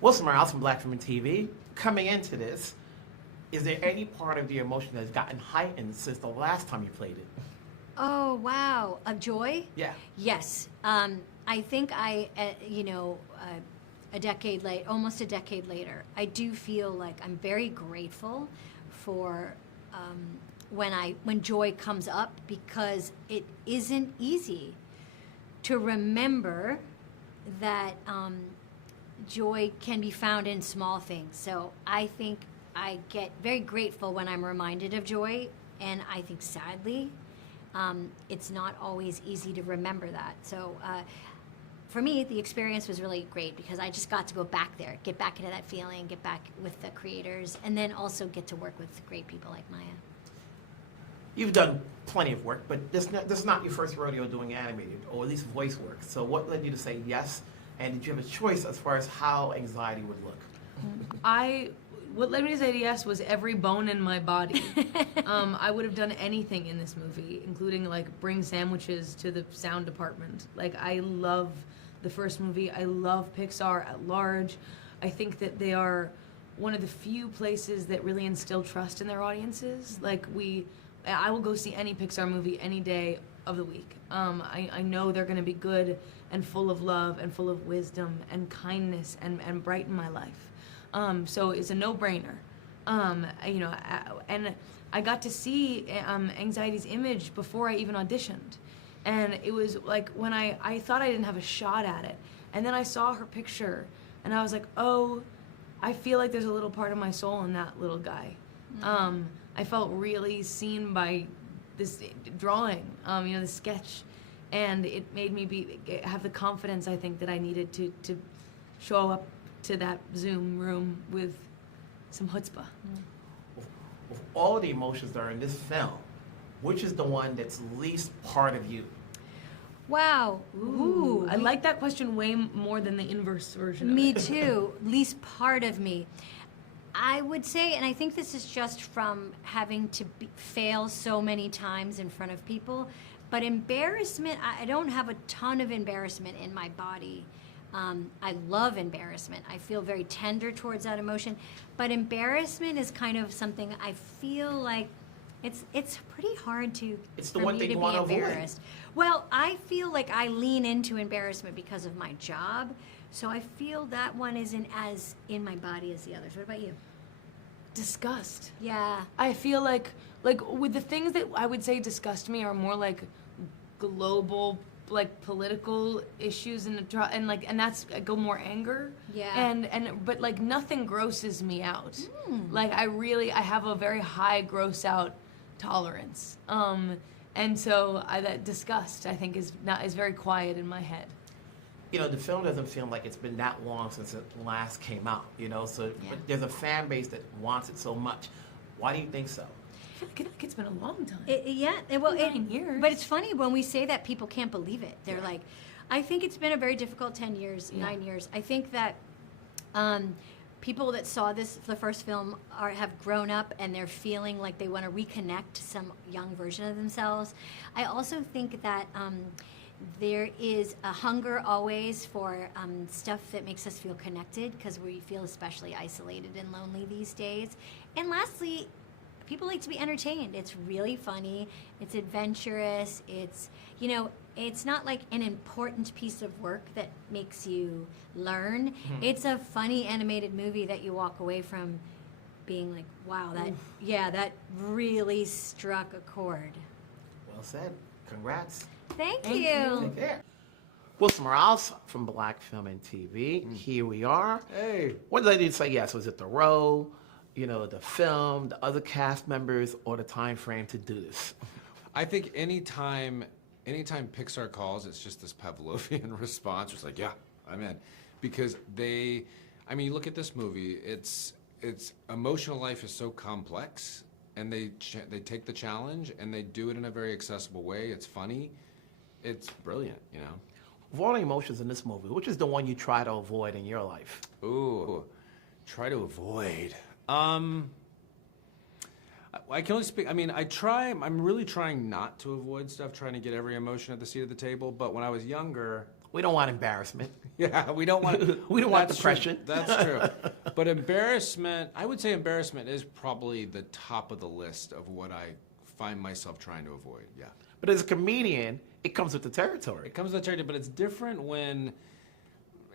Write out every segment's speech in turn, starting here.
Wilson Morales from Black Film and TV. Coming into this, is there any part of the emotion that's gotten heightened since the last time you played it? Oh, wow. Of joy? Yeah. Yes. I think a decade late, almost a decade later, I do feel like I'm very grateful for when joy comes up, because it isn't easy to remember that joy can be found in small things. So I think I get very grateful when I'm reminded of joy, and I think sadly, it's not always easy to remember that. So for me, the experience was really great because I just got to go back there, get back into that feeling, get back with the creators, and then also get to work with great people like Maya. You've done plenty of work, but this is not your first rodeo doing animated, or at least voice work. So what led you to say yes, and did you have a choice as far as how anxiety would look? What led me to say yes was every bone in my body. I would have done anything in this movie, including like bring sandwiches to the sound department. Like, I love the first movie. I love Pixar at large. I think that they are one of the few places that really instill trust in their audiences. Like, I will go see any Pixar movie any day of the week. I know they're gonna be good and full of love and full of wisdom and kindness and brighten my life. So it's a no-brainer. And I got to see Anxiety's image before I even auditioned. And it was like when I thought I didn't have a shot at it. And then I saw her picture and I was like, oh, I feel like there's a little part of my soul in that little guy. Mm-hmm. I felt really seen by this drawing, the sketch. And it made me have the confidence, I think, that I needed to show up to that Zoom room with some chutzpah. With all the emotions that are in this film, which is the one that's least part of you? Wow. Ooh. I like that question way more than the inverse version Me of it. too. Least part of me. I would say, and I think this is just from having to fail so many times in front of people, but embarrassment, I don't have a ton of embarrassment in my body. I love embarrassment. I feel very tender towards that emotion, but embarrassment is kind of something I feel like it's pretty hard to It's the one thing you want to avoid. Well, I feel like I lean into embarrassment because of my job, so I feel that one isn't as in my body as the others. What about you? Disgust. Yeah. I feel like with the things that I would say disgust me are more like global, like political issues and that's I go more anger. Yeah. But like nothing grosses me out. Like I have a very high gross out tolerance. And so that disgust I think is very quiet in my head. The film doesn't feel like it's been that long since it last came out, so Yeah. but there's a fan base that wants it so much. Why do you think so? I feel like it's been a long time. 9 years. But it's funny when we say that, people can't believe it. They're like, I think it's been a very difficult 10 years, 9 years. I think that people that saw the first film have grown up and they're feeling like they want to reconnect to some young version of themselves. I also think that there is a hunger always for stuff that makes us feel connected, because we feel especially isolated and lonely these days. And lastly, people like to be entertained. It's really funny. It's adventurous. It's not like an important piece of work that makes you learn. Mm-hmm. It's a funny animated movie that you walk away from being like, wow, that really struck a chord. Well said. Congrats. Thank you. Take care. Wilson Morales from Black Film and TV. Here we are. Hey. What led you to say yes? Was it the role, the film, the other cast members, or the time frame to do this? I think anytime Pixar calls, it's just this Pavlovian response. It's like, yeah, I'm in. Because you look at this movie, its emotional life is so complex, and they take the challenge, and they do it in a very accessible way. It's funny. It's brilliant, Of all the emotions in this movie, which is the one you try to avoid in your life? Ooh, try to avoid. I can only speak, I'm really trying not to avoid stuff, trying to get every emotion at the seat of the table, but when I was younger, We don't want embarrassment. Yeah, we don't want We don't want that's depression. True. That's true. But embarrassment, I would say embarrassment is probably the top of the list of what I find myself trying to avoid. Yeah. But as a comedian, it comes with the territory. It comes with the territory, but it's different when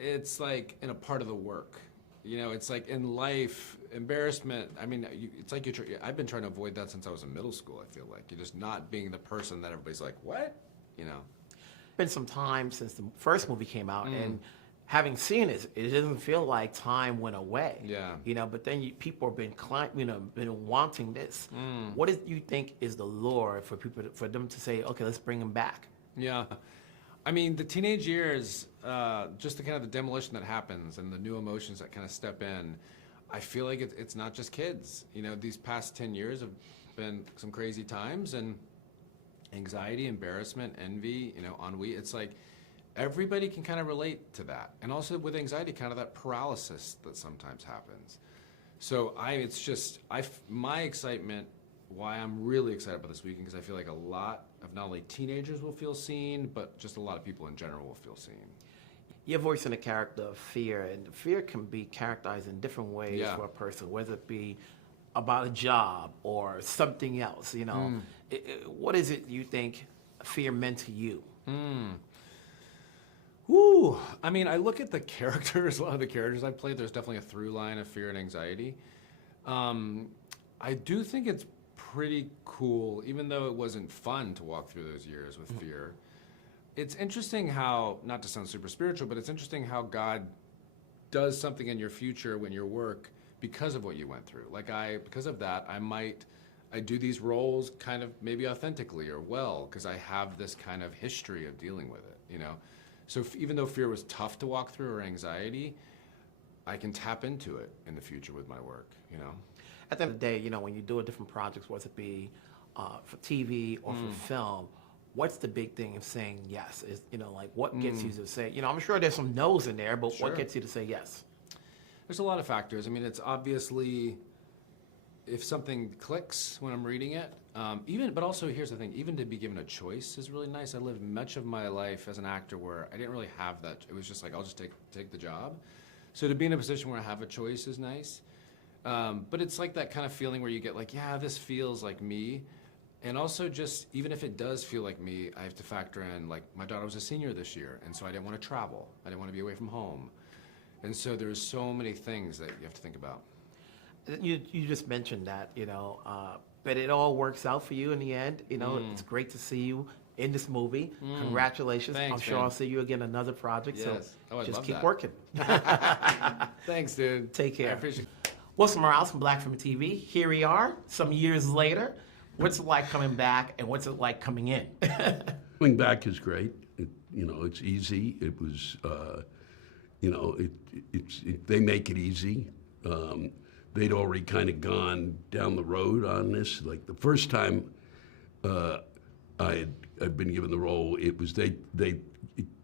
it's like in a part of the work. You know, it's like in life, embarrassment, I mean, it's like I've been trying to avoid that since I was in middle school, I feel like. You're just not being the person that everybody's like, what? You know? Been some time since the first movie came out, and having seen it, it doesn't feel like time went away. Yeah. You know, but then people have been, been wanting this. What do you think is the lure for people, for them to say, okay, let's bring him back? Yeah. I mean, the teenage years, just the kind of the demolition that happens and the new emotions that kind of step in, I feel like it's not just kids. You know, these past 10 years have been some crazy times, and anxiety, embarrassment, envy, ennui. It's like everybody can kind of relate to that. And also with anxiety, kind of that paralysis that sometimes happens. So my excitement, why I'm really excited about this weekend, because I feel like a lot of not only teenagers will feel seen, but just a lot of people in general will feel seen. You're voicing the character of fear, and fear can be characterized in different ways for a person, whether it be about a job or something else, what is it you think fear meant to you? Ooh, I mean, I look at the characters, a lot of the characters I've played, there's definitely a through line of fear and anxiety. I do think it's pretty cool, even though it wasn't fun to walk through those years with fear. It's interesting how, not to sound super spiritual, but it's interesting how God does something in your future when your work because of what you went through. Because of that, I do these roles kind of maybe authentically or well, because I have this kind of history of dealing with it, So even though fear was tough to walk through, or anxiety, I can tap into it in the future with my work, At the end of the day, when you do a different projects, whether it be for TV or for film, what's the big thing of saying yes? Is what gets you to say, I'm sure there's some no's in there, but what gets you to say yes? There's a lot of factors. I mean, it's obviously if something clicks when I'm reading it, but also here's the thing, even to be given a choice is really nice. I lived much of my life as an actor where I didn't really have that. It was just like, I'll just take the job. So to be in a position where I have a choice is nice. But it's like that kind of feeling where you get like, yeah, this feels like me. And also just, even if it does feel like me, I have to factor in, like, my daughter was a senior this year, and so I didn't want to travel. I didn't want to be away from home. And so there's so many things that you have to think about. You just mentioned that, but it all works out for you in the end. It's great to see you in this movie. Congratulations. Thanks, I'm sure man. I'll see you again another project. Yes. So I'd just love keep that. working. Thanks, dude. Take care. I appreciate it. Wilson Morales from Black Film TV. Here we are, some years later. What's it like coming back, and what's it like coming in? Coming back is great. It's easy. It was, they make it easy. They'd already kind of gone down the road on this. Like the first time I'd been given the role, it was they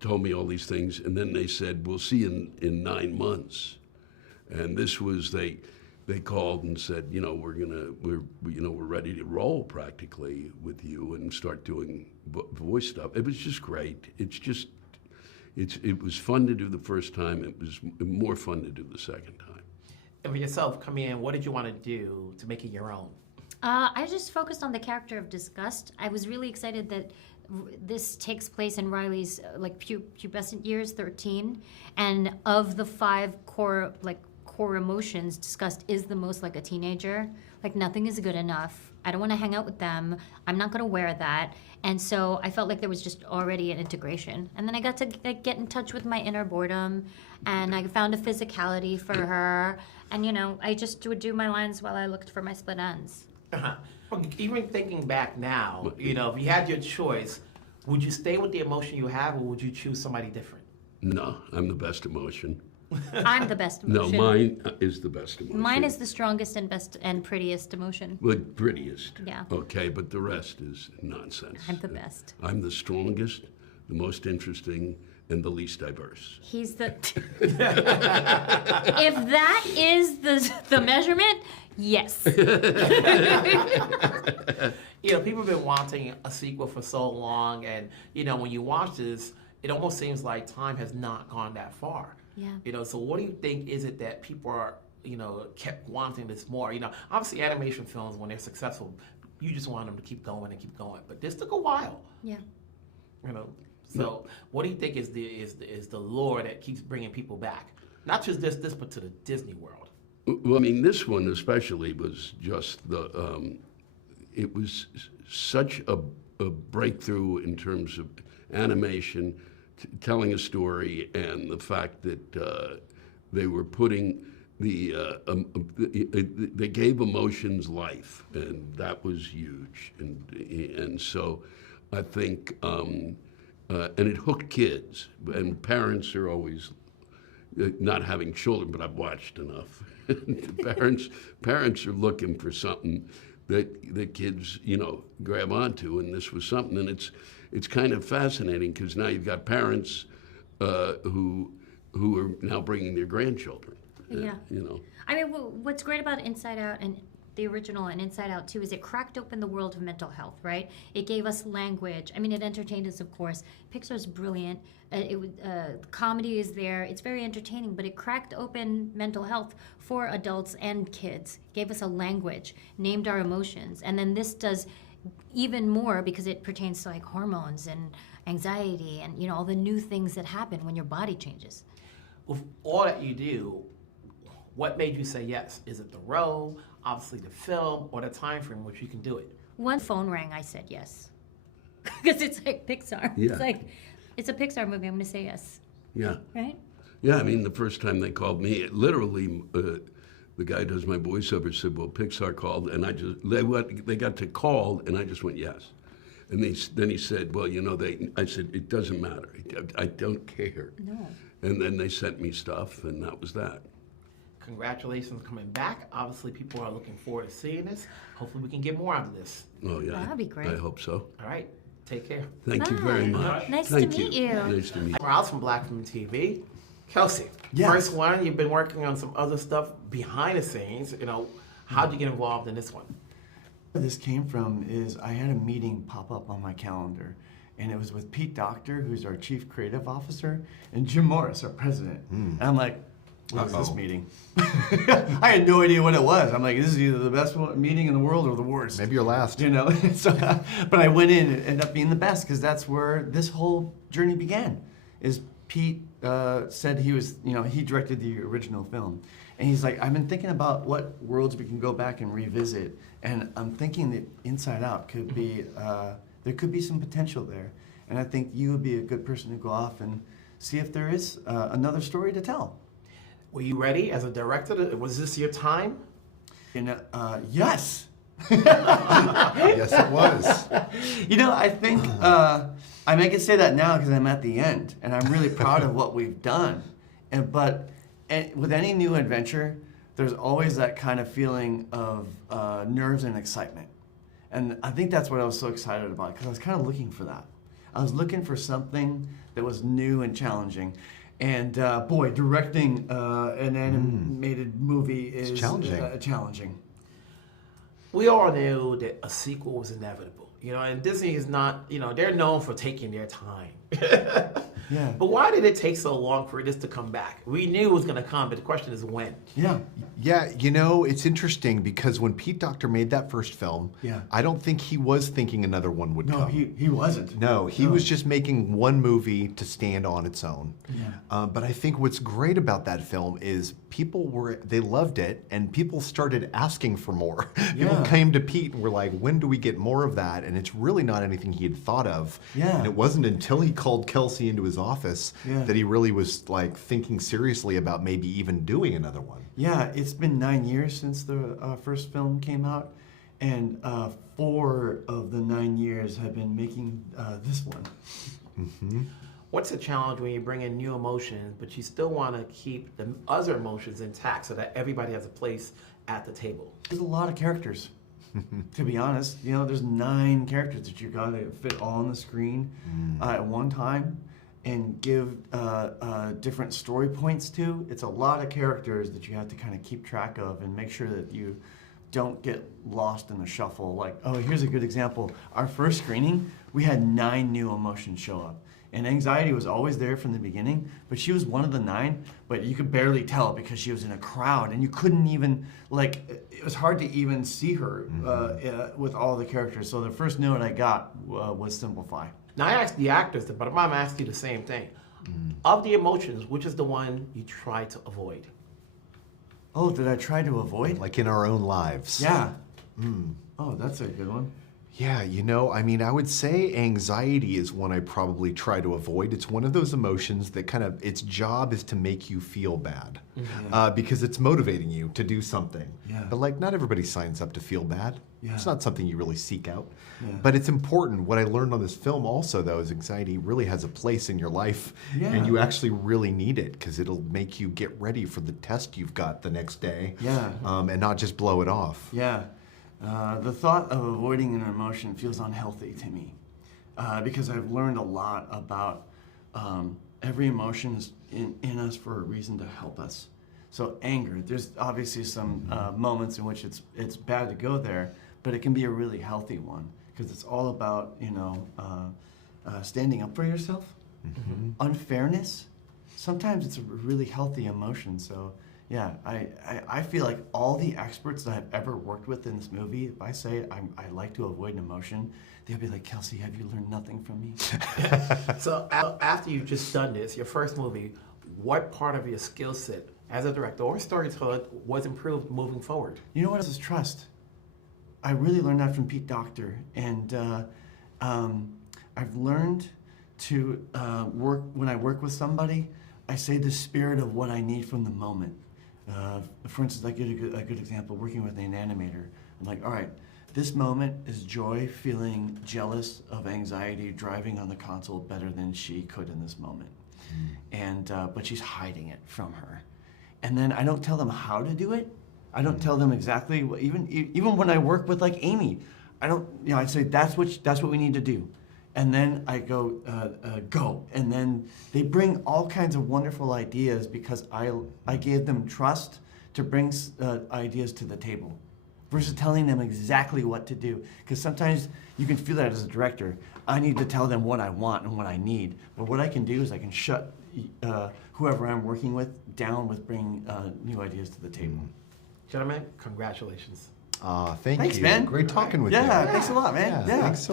told me all these things, and then they said, "We'll see you in 9 months." And this was they called and said, we're ready to roll practically with you and start doing voice stuff. It was just great. It was fun to do the first time. It was more fun to do the second time. And for yourself, coming in, what did you want to do to make it your own? I just focused on the character of Disgust. I was really excited that this takes place in Riley's pubescent years, 13, and of the 5 core emotions, Disgust is the most like a teenager. Like, nothing is good enough. I don't want to hang out with them. I'm not going to wear that. And so I felt like there was just already an integration. And then I got to get in touch with my inner boredom, and I found a physicality for her. And, I just would do my lines while I looked for my split ends. Even thinking back now, if you had your choice, would you stay with the emotion you have, or would you choose somebody different? No, I'm the best emotion. I'm the best No, emotion. mine is the best emotion. Mine is the strongest and best and prettiest emotion. Well, prettiest. Yeah. Okay, but the rest is nonsense. I'm the best. I'm the strongest, the most interesting, and the least diverse. He's the... If that is the measurement, yes. People have been wanting a sequel for so long, and when you watch this, it almost seems like time has not gone that far. Yeah. You know, so what do you think is it that people are, you know, kept wanting this more? You know, obviously animation films, when they're successful, you just want them to keep going and keep going. But this took a while. Yeah. You know, so what do you think is the lure that keeps bringing people back? Not just this, but to the Disney world. Well, I mean, this one especially was just it was such a breakthrough in terms of animation, telling a story, and the fact that they were putting they gave emotions life, and that was huge. And so I think, and it hooked kids, and parents are always, not having children, but I've watched enough. parents are looking for something that the kids, you know, grab onto, and this was something. And it's kind of fascinating because now you've got parents who are now bringing their grandchildren. Yeah. You know. I mean, what's great about Inside Out and the original and Inside Out 2 is it cracked open the world of mental health, right? It gave us language. I mean, it entertained us, of course. Pixar's brilliant. Comedy is there. It's very entertaining, but it cracked open mental health for adults and kids. Gave us a language, named our emotions. And then this does even more because it pertains to like hormones and anxiety and, you know, all the new things that happen when your body changes. With all that you do, what made you say yes? Is it the role, obviously the film, or the time frame in which you can do it? One phone rang, I said yes. Because it's like Pixar. Yeah. It's like, it's a Pixar movie, I'm going to say yes. Yeah. Right? Yeah, I mean, the first time they called me, literally, the guy who does my voiceover said, well, Pixar called, and they got to call, and I just went yes. And then he said, well, you know, I said, it doesn't matter. I don't care. No. And then they sent me stuff, and that was that. Congratulations coming back. Obviously, people are looking forward to seeing this. Hopefully, we can get more out of this. Oh, yeah. That'd be great. I hope so. All right. Take care. Thank you very Bye. much. Nice to Thank meet you. Nice to meet you. We're out from Black Film TV. Kelsey, first one, you've been working on some other stuff behind the scenes. You know, how'd you get involved in this one? Where this came from is I had a meeting pop up on my calendar, and it was with Pete Docter, who's our Chief Creative Officer, and Jim Morris, our President. And I'm like, what is this meeting? I had no idea what it was. I'm like, this is either the best meeting in the world or the worst. Maybe your last. You know, but I went in, it ended up being the best because that's where this whole journey began. Is Pete said he was, you know, he directed the original film. And he's like, I've been thinking about what worlds we can go back and revisit. And I'm thinking that Inside Out could be, there could be some potential there. And I think you would be a good person to go off and see if there is another story to tell. Were you ready as a director? Was this your time? And yes. Yes, it was. You know, I think, I mean, I can say that now because I'm at the end, and I'm really proud of what we've done. But with any new adventure, there's always that kind of feeling of nerves and excitement. And I think that's what I was so excited about, because I was kind of looking for that. I was looking for something that was new and challenging. And boy, directing an animated movie is challenging. We all knew that a sequel was inevitable. You know, and Disney is not, you know, they're known for taking their time. Yeah. But why did it take so long for this to come back? We knew it was going to come, but the question is when. Yeah. Yeah, you know, it's interesting because when Pete Docter made that first film, I don't think he was thinking another one would come. No, he wasn't. No, he was just making one movie to stand on its own. Yeah. But I think what's great about that film is they loved it, and people started asking for more. People came to Pete and were like, when do we get more of that? And it's really not anything he had thought of. Yeah. And it wasn't until he called Kelsey into his office that he really was like thinking seriously about maybe even doing another one. Yeah, it's been 9 years since the first film came out, and 4 of the 9 years have been making this one. Mm-hmm. What's the challenge when you bring in new emotions, but you still want to keep the other emotions intact so that everybody has a place at the table? There's a lot of characters, to be honest. You know, there's 9 characters that you got to fit all on the screen at one time and give different story points to. It's a lot of characters that you have to kind of keep track of and make sure that you don't get lost in the shuffle. Like, oh, here's a good example. Our first screening, we had 9 new emotions show up. And anxiety was always there from the beginning, but she was one of the 9, but you could barely tell because she was in a crowd and you couldn't even, it was hard to even see her with all the characters. So the first note I got was simplify. Now I asked the actors, but I'm gonna ask you the same thing. Of the emotions, which is the one you try to avoid? Oh, did I try to avoid? Like in our own lives. Yeah. Oh, that's a good one. Yeah, I would say anxiety is one I probably try to avoid. It's one of those emotions that its job is to make you feel bad because it's motivating you to do something. Yeah. But not everybody signs up to feel bad. Yeah. It's not something you really seek out. Yeah. But it's important. What I learned on this film also, though, is anxiety really has a place in your life. Yeah. And you actually really need it because it'll make you get ready for the test you've got the next day. Yeah. And not just blow it off. Yeah. The thought of avoiding an emotion feels unhealthy to me because I've learned a lot about every emotion is in us for a reason to help us. So anger, there's obviously some moments in which it's bad to go there, but it can be a really healthy one because it's all about standing up for yourself. Unfairness, sometimes it's a really healthy emotion. So yeah, I feel like all the experts that I've ever worked with in this movie, if I say I like to avoid an emotion, they'll be like, Kelsey, have you learned nothing from me? So after you've just done this, your first movie, what part of your skill set as a director or storyteller was improved moving forward? You know what is trust? I really learned that from Pete Docter, and I've learned to work, when I work with somebody, I say the spirit of what I need from the moment. For instance, I get a good example, working with an animator. I'm like, all right, this moment is Joy feeling jealous of anxiety driving on the console better than she could in this moment. But she's hiding it from her. And then I don't tell them how to do it. I don't tell them exactly, even when I work with Amy, I say that's what we need to do. And then I go, go. And then they bring all kinds of wonderful ideas because I gave them trust to bring ideas to the table versus telling them exactly what to do. Because sometimes you can feel that as a director. I need to tell them what I want and what I need. But what I can do is I can shut whoever I'm working with down with bringing new ideas to the table. Gentlemen, congratulations. Thanks, man. Great talking with you. Yeah, thanks a lot, man. Yeah, thanks so much.